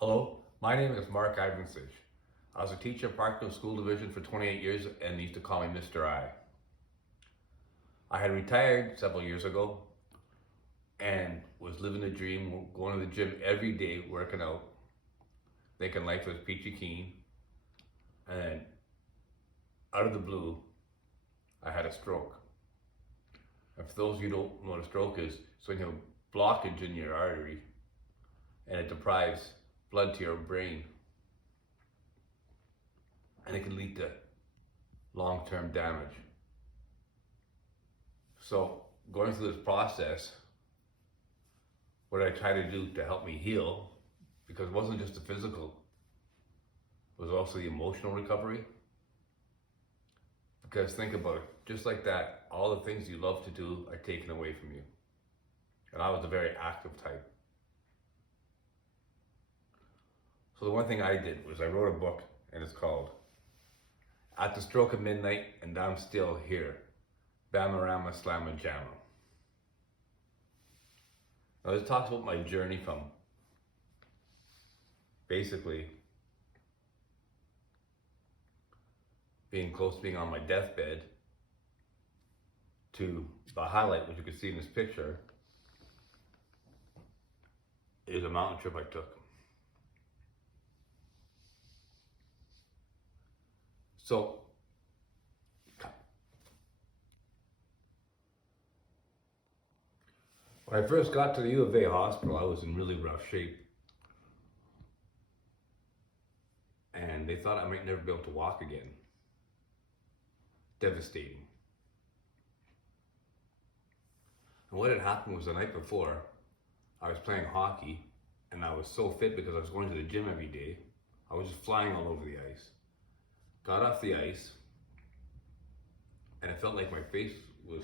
Hello, my name is Mark Ivansich. I was a teacher at Parkville School Division for 28 years and they used to call me Mr. I had retired several years ago and was living the dream, going to the gym every day, working out, thinking life was peachy keen. And out of the blue, I had a stroke. And for those of you who don't know what a stroke is, it's when you have blockage in your artery and it deprives blood to your brain. And it can lead to long-term damage. So going through this process, what I try to do to help me heal, because it wasn't just the physical, it was also the emotional recovery. Because think about it, just like that, all the things you love to do are taken away from you. And I was a very active type. So the one thing I did was I wrote a book and it's called At the Stroke of Midnight and I'm Still Here, Bamarama Slamma Jamma. Now this talks about my journey from basically being close to being on my deathbed to the highlight, which you can see in this picture, is a mountain trip I took. So, when I first got to the U of A hospital, I was in really rough shape. And they thought I might never be able to walk again. Devastating. And what had happened was the night before, I was playing hockey and I was so fit because I was going to the gym every day. I was just flying all over the ice. Got off the ice and it felt like my face was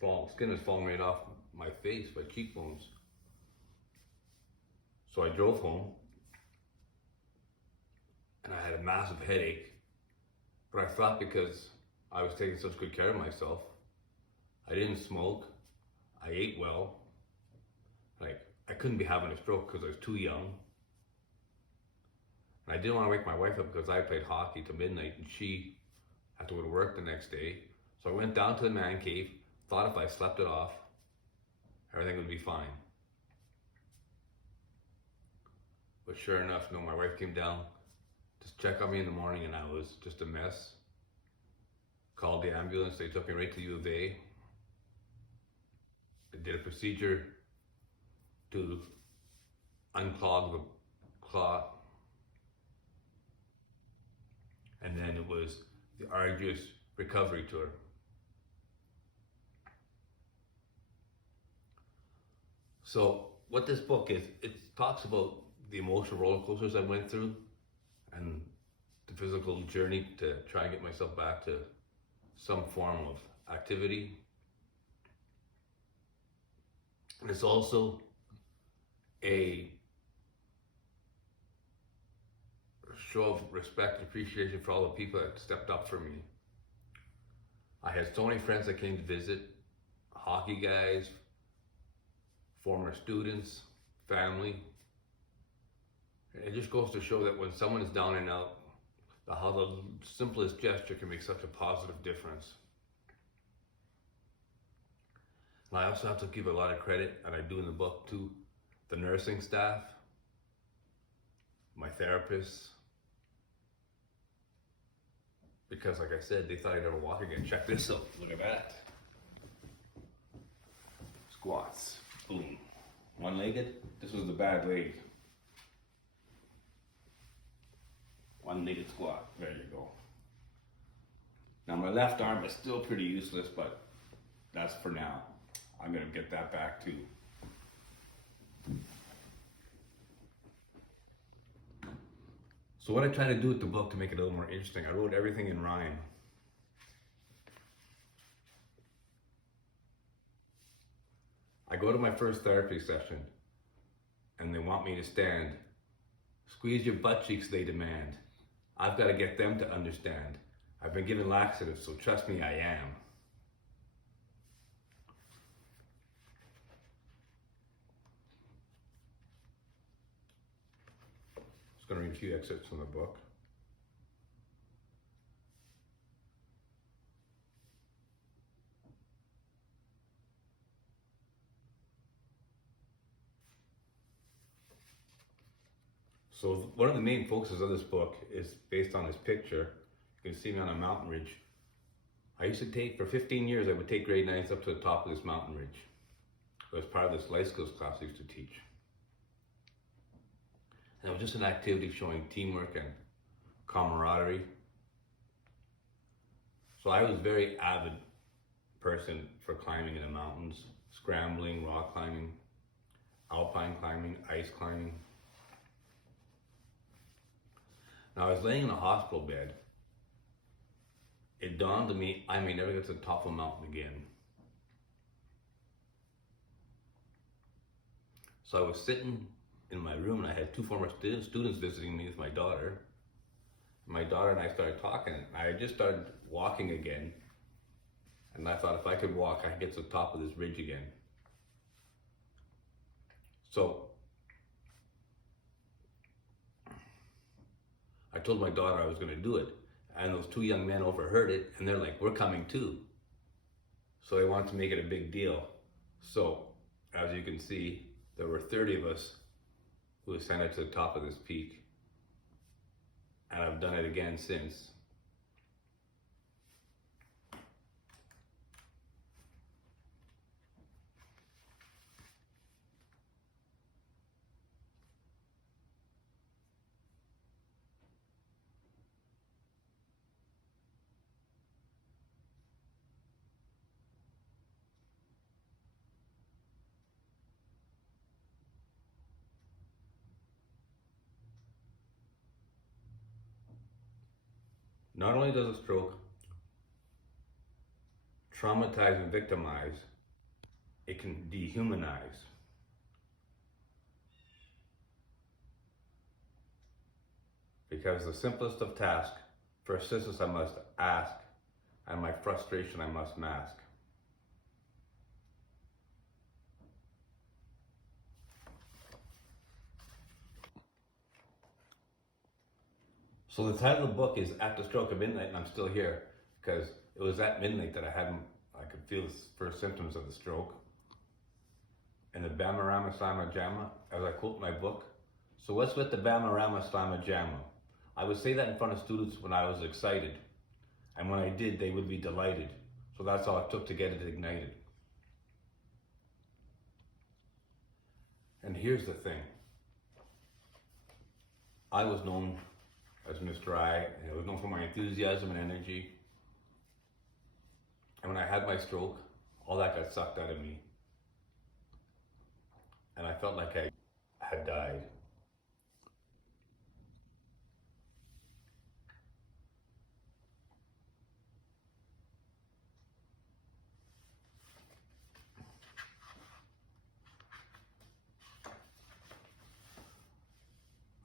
falling, skin was falling right off my face, my cheekbones. So I drove home and I had a massive headache, but I thought because I was taking such good care of myself, I didn't smoke, I ate well, like I couldn't be having a stroke because I was too young. And I didn't want to wake my wife up because I played hockey till midnight and she had to go to work the next day. So I went down to the man cave, thought if I slept it off, everything would be fine. But sure enough, no, my wife came down to check on me in the morning and I was just a mess. Called the ambulance, they took me right to U of A. They did a procedure to unclog the clot. And then it was the arduous recovery tour. So what this book is, it talks about the emotional roller coasters I went through and the physical journey to try and get myself back to some form of activity. And it's also a show of respect and appreciation for all the people that stepped up for me. I had so many friends that came to visit, hockey guys, former students, family. And it just goes to show that when someone is down and out, how the simplest gesture can make such a positive difference. And I also have to give a lot of credit, and I do in the book, to the nursing staff, my therapists, because like I said, they thought I'd never walk again. Check this out, look at that. Squats, boom. One-legged, this was the bad leg. One-legged squat, there you go. Now my left arm is still pretty useless, but that's for now. I'm gonna get that back too. So what I try to do with the book to make it a little more interesting, I wrote everything in rhyme. I go to my first therapy session and they want me to stand. Squeeze your butt cheeks, they demand. I've got to get them to understand. I've been given laxatives, so trust me, I am. going to read a few excerpts from the book. So one of the main focuses of this book is based on this picture. You can see me on a mountain ridge. I used to take, for 15 years, I would take grade 9s up to the top of this mountain ridge. It was part of this life skills class I used to teach. And it was just an activity showing teamwork and camaraderie. So I was a very avid person for climbing in the mountains, scrambling, rock climbing, alpine climbing, ice climbing. Now I was laying in a hospital bed. It dawned on me I may never get to the top of a mountain again. So I was sitting in my room and I had two former students visiting me with my daughter. My daughter and I started talking. I had just started walking again. And I thought if I could walk, I could get to the top of this ridge again. So I told my daughter I was going to do it. And those two young men overheard it and they're like, we're coming too. So they wanted to make it a big deal. So as you can see, there were 30 of us who ascended to the top of this peak. And I've done it again since. Not only does a stroke traumatize and victimize, it can dehumanize. Because the simplest of tasks, for assistance I must ask, and my frustration I must mask. So the title of the book is At the Stroke of Midnight, and I'm still here because it was at midnight that I could feel the first symptoms of the stroke. And the Bama Rama Slama Jama, as I quote my book. So what's with the Bama Rama Slama Jama? I would say that in front of students when I was excited. And when I did, they would be delighted. So that's all it took to get it ignited. And here's the thing. I was known as Mr. I, and I was known for my enthusiasm and energy. And when I had my stroke, all that got sucked out of me. And I felt like I had died.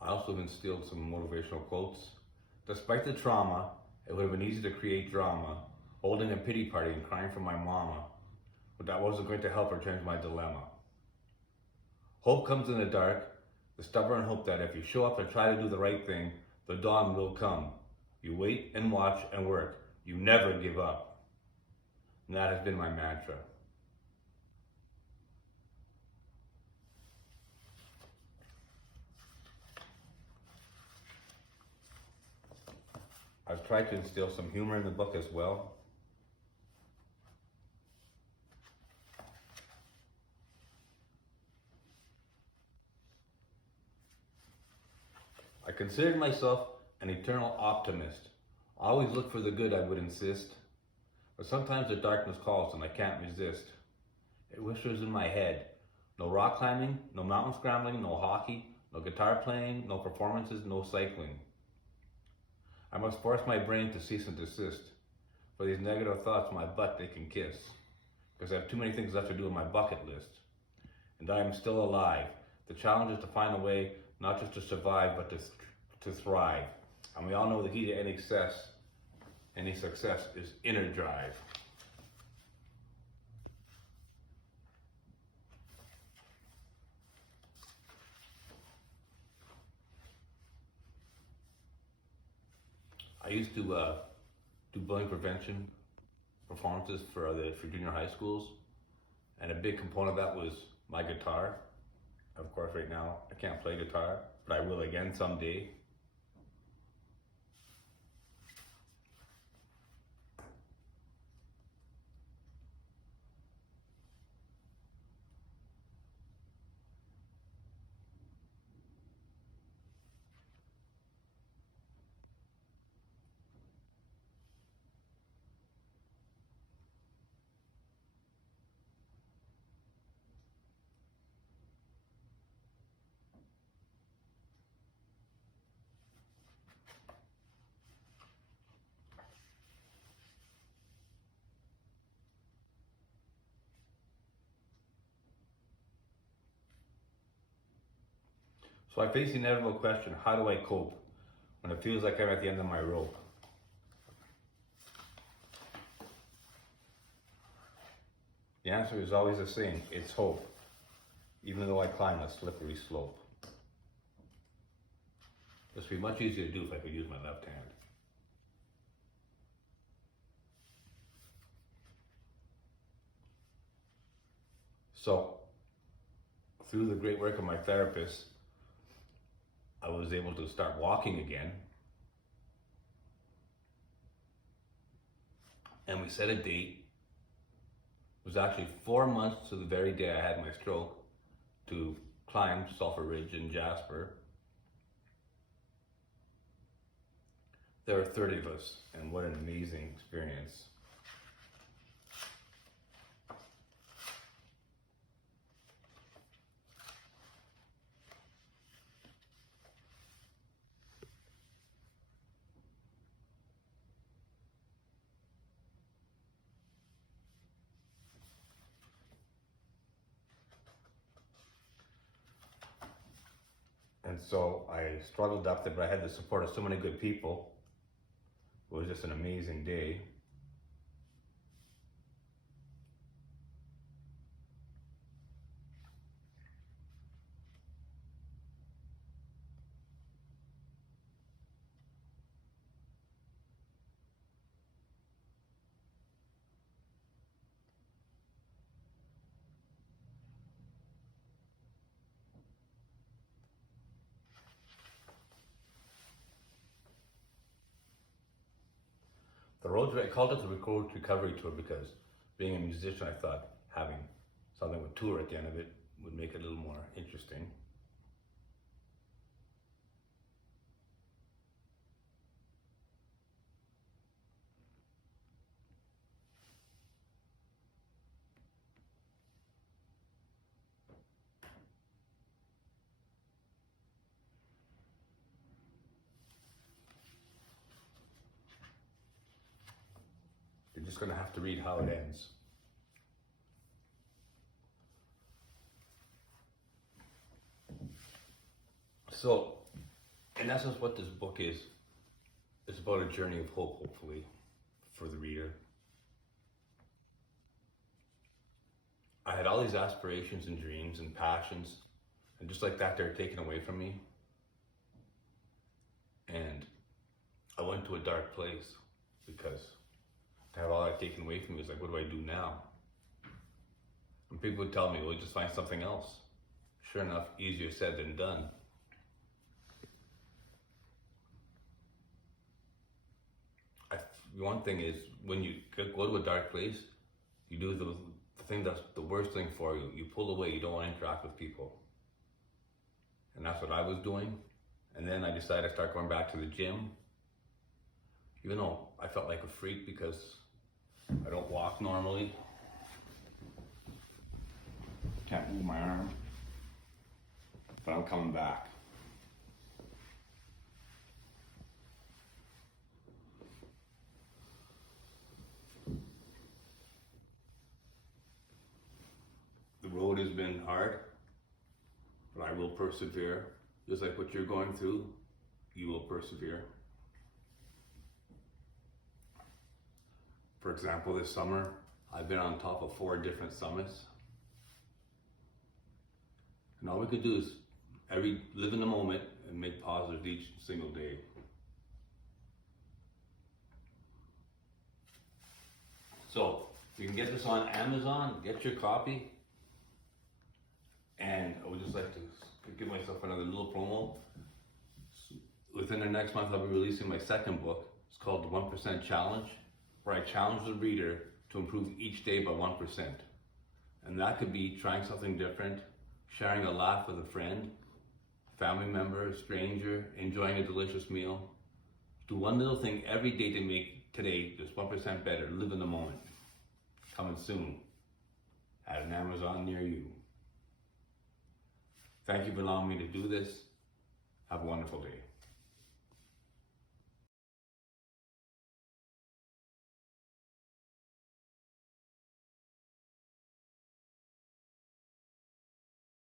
I also have instilled some motivational quotes. Despite the trauma, it would have been easy to create drama, holding a pity party and crying for my mama, but that wasn't going to help her change my dilemma. Hope comes in the dark, the stubborn hope that if you show up and try to do the right thing, the dawn will come. You wait and watch and work. You never give up. And that has been my mantra. I've tried to instill some humor in the book as well. I considered myself an eternal optimist. I always look for the good, I would insist. But sometimes the darkness calls and I can't resist. It whispers in my head. No rock climbing, no mountain scrambling, no hockey, no guitar playing, no performances, no cycling. I must force my brain to cease and desist. For these negative thoughts, my butt they can kiss. Because I have too many things left to do on my bucket list. And I am still alive. The challenge is to find a way, not just to survive, but to thrive. And we all know the key to any success is inner drive. I used to do bullying prevention performances for junior high schools, and a big component of that was my guitar. Of course, right now I can't play guitar, but I will again someday. So I face the inevitable question, how do I cope when it feels like I'm at the end of my rope? The answer is always the same, it's hope, even though I climb a slippery slope. This would be much easier to do if I could use my left hand. So, through the great work of my therapist, I was able to start walking again. And we set a date. It was actually 4 months to the very day I had my stroke to climb Sulphur Ridge in Jasper. There are 30 of us, and what an amazing experience. And so I struggled up there, but I had the support of so many good people. It was just an amazing day. The road, I called it the Road Recovery Tour because being a musician, I thought having something with tour at the end of it would make it a little more interesting. You're just going to have to read how it ends. So, in essence, what this book is, it's about a journey of hope, hopefully, for the reader. I had all these aspirations and dreams and passions, and just like that, they're taken away from me. And I went to a dark place because to have all that taken away from me was like, what do I do now? And people would tell me, well, just find something else. Sure enough, easier said than done. One thing is, when you go to a dark place, you do the thing that's the worst thing for you. You pull away, you don't want to interact with people. And that's what I was doing. And then I decided to start going back to the gym. Even though I felt like a freak because I don't walk normally. Can't move my arm. But I'm coming back. The road has been hard, but I will persevere. Just like what you're going through, you will persevere. For example, this summer, I've been on top of 4 different summits. And all we could do is live in the moment and make positives each single day. So you can get this on Amazon, get your copy. And I would just like to give myself another little promo. Within the next month, I'll be releasing my second book. It's called The 1% Challenge, where I challenge the reader to improve each day by 1%. And that could be trying something different, sharing a laugh with a friend, family member, stranger, enjoying a delicious meal. Do one little thing every day to make today just 1% better. Live in the moment. Coming soon at an Amazon near you. Thank you for allowing me to do this. Have a wonderful day.